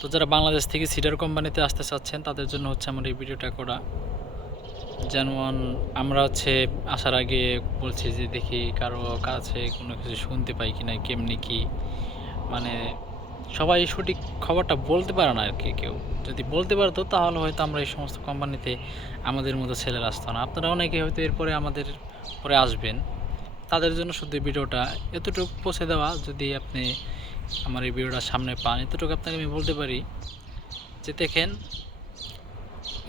তো যারা বাংলাদেশ থেকে সিডার কোম্পানিতে আসতে চাচ্ছেন, তাদের জন্য হচ্ছে আমার এই ভিডিওটা করা। যেমন আমরা হচ্ছে আসার আগে বলছি যে, দেখি কারও কাছে কোনো কিছু শুনতে পাই কি না কেমনি কি? মানে সবাই সঠিক খবরটা বলতে পারে না আর কি কেউ। যদি বলতে পারতো, তাহলে হয়তো আমরা এই সমস্ত কোম্পানিতে আমাদের মতো ছেলেরা আসতো না। আপনারা অনেকে হয়তো এরপরে আমাদের পরে আসবেন। তাদের জন্য শুধু ভিডিওটা এতটুকু পৌঁছে দেওয়া। যদি আপনি আমার এই ভিডিওটা সামনে পান। এতটুকু আপনাকে আমি বলতে পারি যে দেখেন,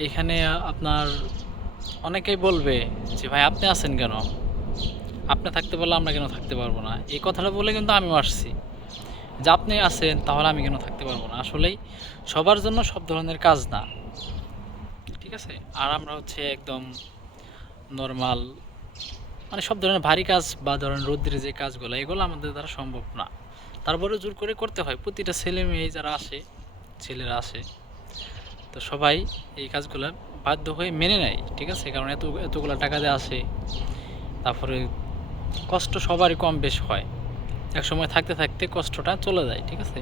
এখানে আপনার অনেকেই বলবে যে, ভাই, আপনি আছেন কেন? আপনি থাকতে পারলে আমরা কেন থাকতে পারব না? এই কথাটা বলে কিন্তু আমিও আসছি। যে আপনি আছেন, তাহলে আমি কেন থাকতে পারব না? আসলেই সবার জন্য সব ধরনের কাজ না। ঠিক আছে? আর আমরা হচ্ছে একদম নর্মাল মানে সব ধরনের ভারী কাজ বা ধরেন রৌদ্রের যে কাজগুলো, এগুলো আমাদের দ্বারা সম্ভব না। তারপরে জোর করে করতে হয়। প্রতিটা ছেলে মেয়ে যারা আসে, ছেলেরা আসে, তো সবাই এই কাজগুলো বাধ্য হয়ে মেনে নেয়, ঠিক আছে? কারণ এত, এতগুলো টাকা দিয়ে আসে, তারপরে কষ্ট সবারই কম বেশ হয়। এক সময় থাকতে থাকতে কষ্টটা চলে যায়, ঠিক আছে?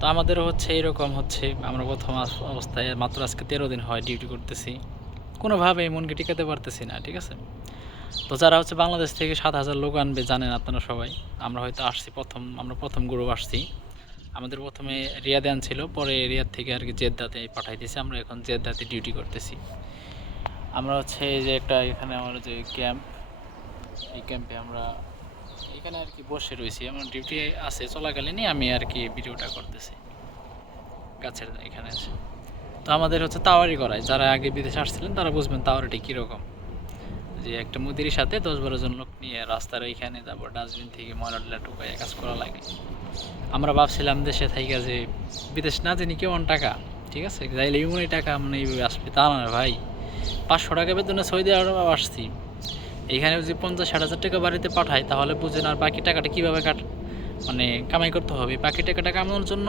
তো আমাদেরও হচ্ছে এরকম হচ্ছে। আমরা প্রথম অবস্থায় মাত্র আজকে তেরো দিন হয় ডিউটি করতেছি। কোনোভাবে মনকে টিকাতে পারতেছি না, ঠিক আছে? তো যারা হচ্ছে বাংলাদেশ থেকে সাত হাজার লোক আনবে, জানেন আপনারা সবাই। আমরা হয়তো আসছি প্রথম, আমরা প্রথম গ্রুপ আসছি। আমাদের প্রথমে রিয়াদে আনছিল, পরে রিয়াদ থেকে আর কি জেদ্দাতে পাঠাই দিয়েছি আমরা এখন জেদ্দাতে ডিউটি করতেছি। আমরা হচ্ছে যে একটা এখানে আমার যে ক্যাম্প এই ক্যাম্পে আমরা এখানে আর কি বসে রয়েছি। আমার ডিউটি আছে, চলাকালীনই আমি আর কি ভিডিওটা করতেছি। গাছের এখানে আছে। তো আমাদের হচ্ছে তাওয়ারি করায়। যারা আগে বিদেশে আসছিলেন, তারা বুঝবেন তাওয়ারিটি কীরকম। যে একটা মুদির সাথে দশ বারো জন লোক নিয়ে রাস্তার ওইখানে তারপর ডাস্টবিন থেকে ময়লা টুকায় কাজ করা লাগে। আমরা ভাবছিলাম দেশে থাইকা যে বিদেশ না জানি কেমন টাকা, ঠিক আছে? যাইলে এমনই টাকা মানে এইভাবে আসবে। তা না ভাই, পাঁচশো টাকা বেতনে সৌদি আরব আসছি। এখানে যদি পঞ্চাশ ষাট হাজার টাকা বাড়িতে পাঠাই, তাহলে বুঝেন আর বাকি টাকাটা কীভাবে কাট মানে কামাই করতে হবে। বাকি টাকাটা কামানোর জন্য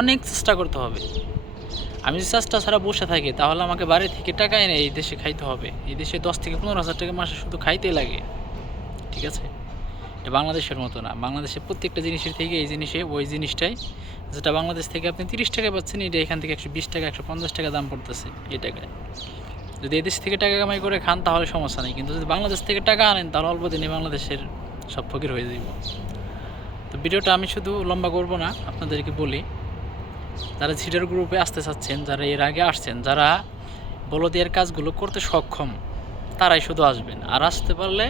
অনেক চেষ্টা করতে হবে। আমি যদি চেষ্টা ছাড়া বসে থাকি, তাহলে আমাকে বাড়ি থেকে টাকা এনে এই দেশে খাইতে হবে। এই দেশে দশ থেকে পনেরো হাজার টাকা মাসে শুধু খাইতেই লাগে। ঠিক আছে? এটা বাংলাদেশের মতো না। বাংলাদেশের প্রত্যেকটা জিনিসের থেকে এই জিনিসে, ওই জিনিসটাই যেটা বাংলাদেশ থেকে আপনি তিরিশ টাকা পাচ্ছেন, এটা এখান থেকে একশো বিশ টাকা, একশো পঞ্চাশ টাকা দাম পড়তেছে এই টাকায়। যদি এদেশ থেকে টাকা কামাই করে খান, তাহলে সমস্যা নেই। কিন্তু যদি বাংলাদেশ থেকে টাকা আনেন, তাহলে অল্প দিনে বাংলাদেশের সব ফকির হয়ে যাব তো ভিডিওটা আমি শুধু লম্বা করব না, আপনাদেরকে বলি যারা ঝিটার গ্রুপে আসতে চাচ্ছেন, যারা এর আগে আসছেন, যারা বলদিয়ার কাজগুলো করতে সক্ষম, তারাই শুধু আসবেন। আর আসতে পারলে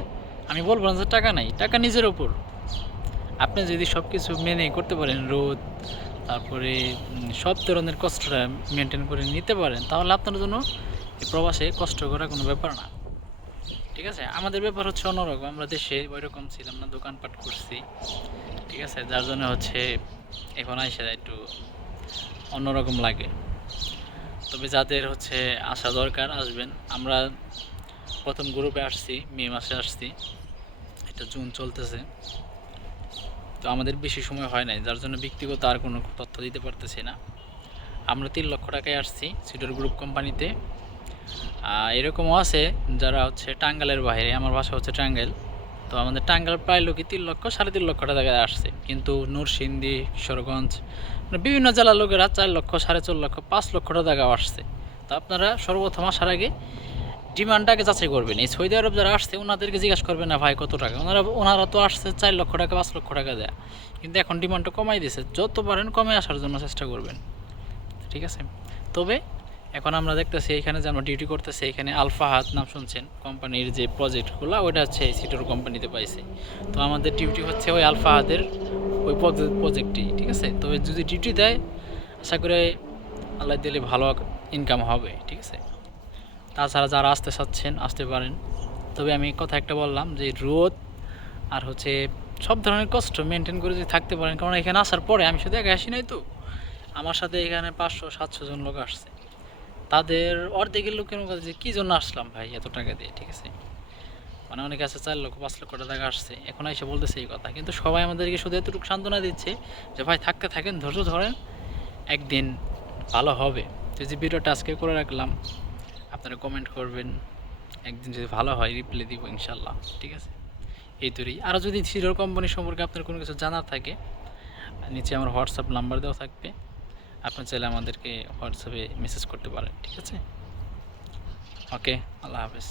আমি বলব না যে টাকা নাই, টাকা নিজের ওপর আপনি যদি সব কিছু মেনে করতে পারেন, রোদ, তারপরে সব ধরনের কষ্টটা মেনটেন করে নিতে পারেন, তাহলে আপনার জন্য প্রবাসে কষ্ট করা কোনো ব্যাপার না। ঠিক আছে? আমাদের ব্যাপার হচ্ছে অন্যরকম। আমরা দেশে ওইরকম ছিলাম না, দোকানপাট করছি। ঠিক আছে? যার জন্য হচ্ছে, এখন আইসা একটু অন্যরকম লাগে। তবে যাদের হচ্ছে আসা দরকার, আসবেন। আমরা প্রথম গ্রুপে আসছি, মে মাসে আসছি। এটা জুন চলতেছে। তো আমাদের বেশি সময় হয় নাই, যার জন্য ব্যক্তিগত আর কোনো তথ্য দিতে পারতেছি না। আমরা তিন লক্ষ টাকায় আসছি সিডর গ্রুপ কোম্পানিতে এরকমও আছে যারা হচ্ছে টাঙ্গালের বাইরে, আমার বাসা হচ্ছে টাঙ্গাইল। তো আমাদের টাঙ্গাইল প্রায় লোকই তিন লক্ষ, সাড়ে তিন লক্ষ টাকায় আসছে। কিন্তু নরসিংদী কিশোরগঞ্জ মানে বিভিন্ন জেলার লোকেরা চার লক্ষ, সাড়ে চার লক্ষ, পাঁচ লক্ষ টাকা আসছে। তো আপনারা সর্বপ্রথম আসার আগে ডিমান্ডটাকে যাচাই করবেন। এই সৌদি আরব যারা আসছে, ওনাদেরকে জিজ্ঞাসা করবেন, না ভাই, কত টাকা? ওনারা ওনারা তো আসছে চার লক্ষ টাকা, পাঁচ লক্ষ টাকা দেয়া। কিন্তু এখন ডিমান্ডটা কমাই দিয়েছে। যত পারেন কমে আসার জন্য চেষ্টা করবেন। ঠিক আছে? তবে এখন আমরা দেখতেছি এখানে যে আমরা ডিউটি করতেছি, এখানে আলফা হাত নাম শুনছেন? কোম্পানির যে প্রজেক্টগুলো ওইটা হচ্ছে সিটোর কোম্পানিতে পাইছে। তো আমাদের ডিউটি হচ্ছে ওই আলফা হাতের ওই প্রজেক্টই ঠিক আছে? তবে যদি ডিউটি দেয়, আশা করে আল্লাহ দিলে ভালো ইনকাম হবে, ঠিক আছে? তাছাড়া যারা আসতে চাচ্ছেন, আসতে পারেন। তবে আমি কথা একটা বললাম যে রোদ আর হচ্ছে সব ধরনের কষ্ট মেনটেন করে যদি থাকতে পারেন, কারণ এখানে আসার পরে আমি শুধু একা আসি নাই তো। আমার সাথে এখানে পাঁচশো, সাতশো জন লোক আসছে। তাদের অর্ধেকের লোকের কাছে যে, কী জন্য আসলাম ভাই এত টাকা দিয়ে? ঠিক আছে? মানে অনেকে আছে, চার লক্ষ, পাঁচ লক্ষ টাকা আসছে। এখন এসে বলতেছে এই কথা। কিন্তু সবাই আমাদেরকে শুধু এতটুকু সান্ত্বনা দিচ্ছে যে, ভাই, থাকতে থাকেন, ধৈর্য ধরেন, একদিন ভালো হবে। তো যে ভিডিওটা আজকে করে রাখলাম। আপনারা কমেন্ট করবেন, একদিন যদি ভালো হয় রিপ্লাই দিব ইনশাল্লাহ ঠিক আছে? এই তৈরি। আরও যদি সিরোর কোম্পানি সম্পর্কে আপনার কোনো কিছু জানার থাকে, নিচে আমার হোয়াটসঅ্যাপ নাম্বার দেওয়া থাকবে। আপনি চাইলে আমাদেরকে হোয়াটসঅ্যাপে মেসেজ করতে পারেন ঠিক আছে? ওকে আল্লাহ হাফেজ।